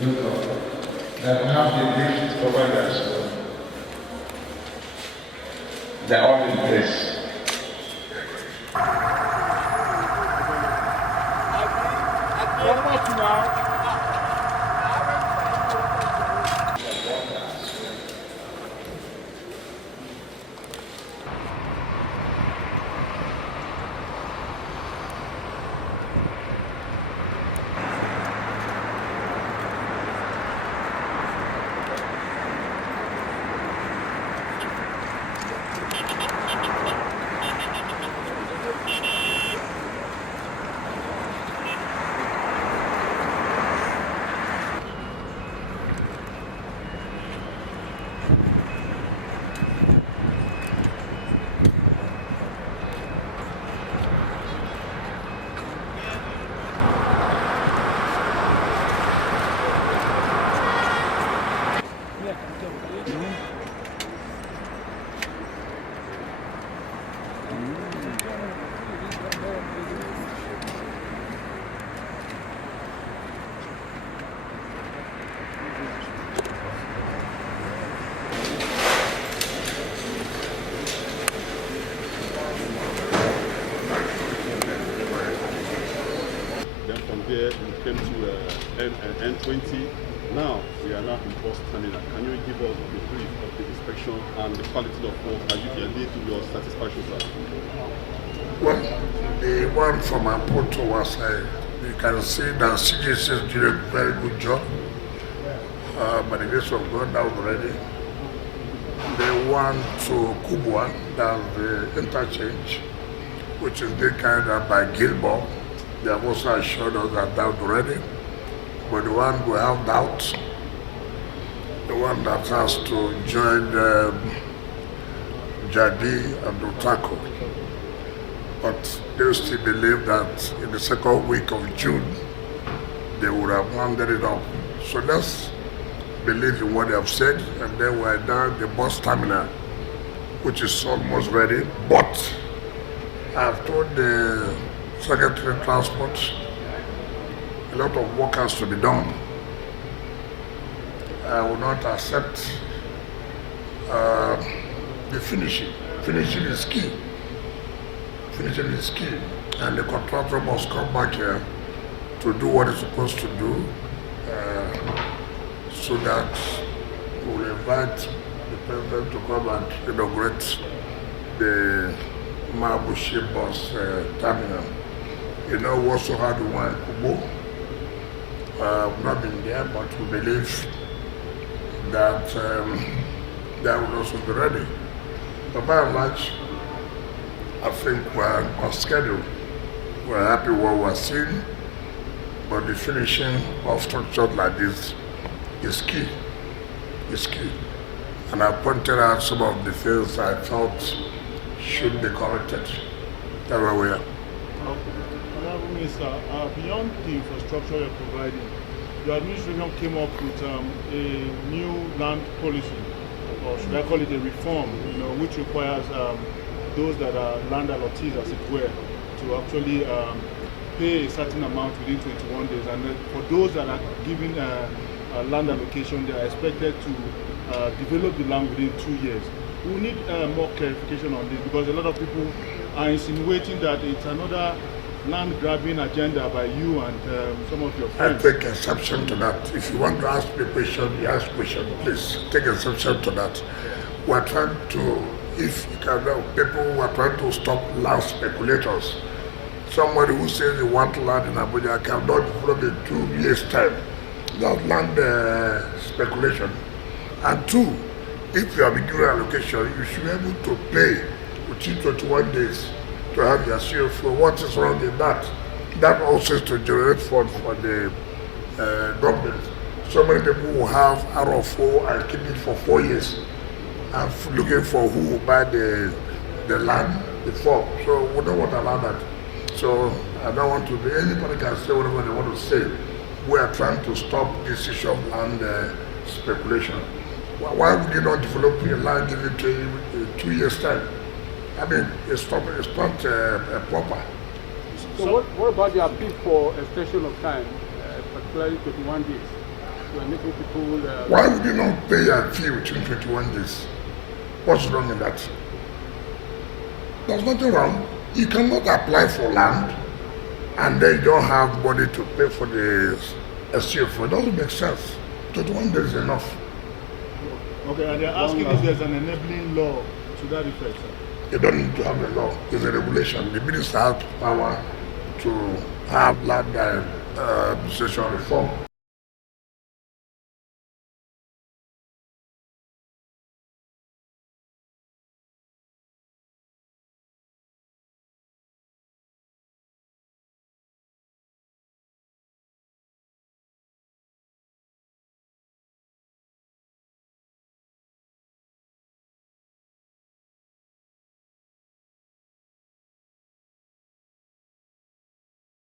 No problem. Then we have the lift providers. They're all in place. From there, we came to N20. Now, we are now in bus terminal. Can you give us a brief of the inspection and the quality of work as you lead to your satisfaction, sir? Well, the one from Akpoti-Uduaghan, you can see that CGC is doing a very good job. By the grace of God, that was ready. The one to Kubwa, that's the interchange, which is being carried out by Gilmore. They have also assured us that that was ready. But the one we have doubt, the one that has to join Jadi and Otako. But they still believe that in the second week of June, they would have rounded it up. So let's believe in what they have said, and then we're down the bus terminal, which is almost ready. But I've told the Secretary of Transport a lot of work has to be done. I will not accept the finishing. Finishing is key. Finishing is key. And the contractor must come back here to do what it's supposed to do so that we will invite the president to come and inaugurate the Mabushi bus terminal. You know, we also had one Kubo. I've not been there, but we believe that that will also be ready. But by and large, I think we're on schedule. We're happy what we're seeing, but the finishing of structures like this is key. It's key. And I pointed out some of the things I thought should be corrected. That's where we are. Honorable Minister, beyond the infrastructure you're providing, your administration came up with a new land policy, or should I call it a reform, which requires those that are land allottees, as it were, to actually pay a certain amount within 21 days. And then for those that are given land allocation, they are expected to develop the land within 2 years. We need more clarification on this, because a lot of people are insinuating that it's another land grabbing agenda by you and some of your friends. I take exception to that. If you want to ask me a question, you ask question. Please take exception to that. We're trying to, if you can know, people who are trying to stop land speculators. Somebody who says they want land in Abuja cannot develop in 2 years' time. That's land speculation. And two, if you have been given allocation, you should be able to pay within 21 days to have your CFO. What is wrong in that? That also is to generate funds for the government. So many people who have RFO and keep it for 4 years and looking for who will buy the land before. So we don't want to allow that. So I don't want to be, anybody can say whatever they want to say. We are trying to stop this issue of land speculation. Why would you not develop a land given to you in 2 years' time? I mean, it's not proper. So what about the appeal for extension of time, particularly 21 days? You are making people. Why would you not pay a fee within 21 days? What's wrong in that? There's nothing wrong. You cannot apply for land and then you don't have money to pay for the SCFO. It doesn't make sense. 21 days is enough. Okay, and they're asking if there's an enabling law to that effect, sir. You don't need to have a law. It's a regulation. The minister has power to have land administration reform.